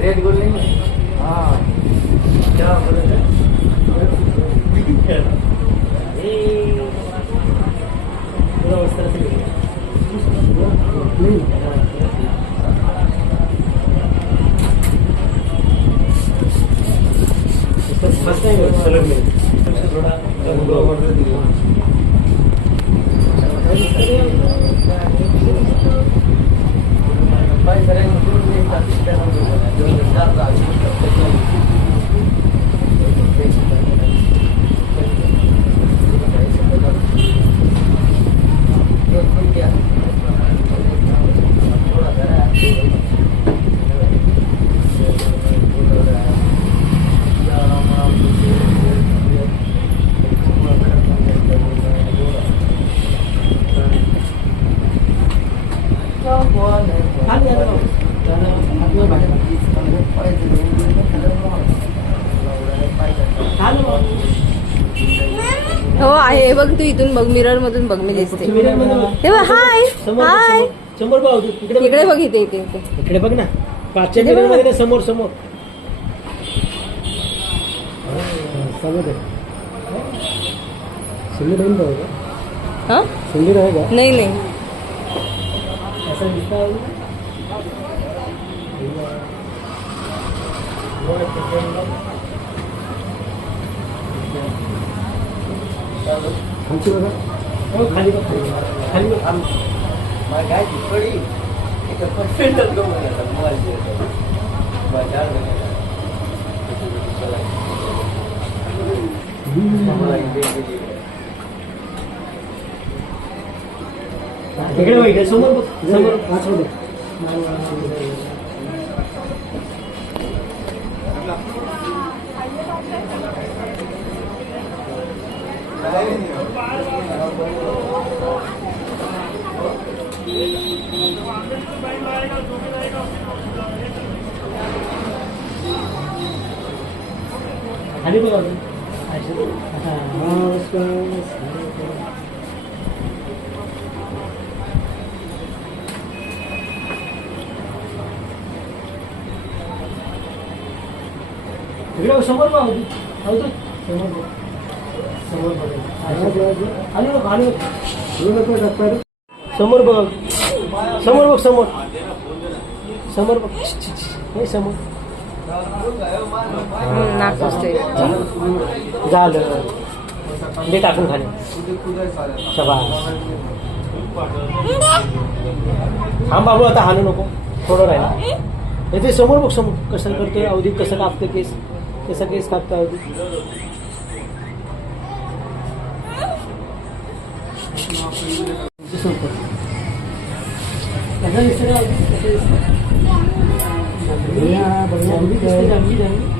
Red गोल नहीं है। हाँ क्या बोले पूरा उस तरह से फर्स्ट टाइम चलो में थोड़ा हो आहे बघ तू इथून बघ मिरर मधून बघ मी दिसते हे बघ हाय हाय समोर बघ इकडे बघ इथे इथे इकडे बघ ना पाचच्या मिरर मध्ये समोर समोर सुंदर रहेगा हाँ सुंदर रहेगा नहीं नहीं ऐसा दिखता है खाली बघा खाली खाली गाय पडी एक पर्सेंटच गो बाजार इकडे बघ इकडे समोर समोर वाचव दे खाली बघा इकडे समोर बघ समोर समोर बघ आणि खाली समोर बघ समोर बघ समोर समोर बघ हे समोर झालं ते टाकून खाली शाबास थांब बाबू आता हालू नको थोडं राहिलं ते समोर बघ समोर कसं करतोय अवधी कसं कापतं केस कसा केस कापतं अवधी कसं दिसतं का अवधी कसं दिसतं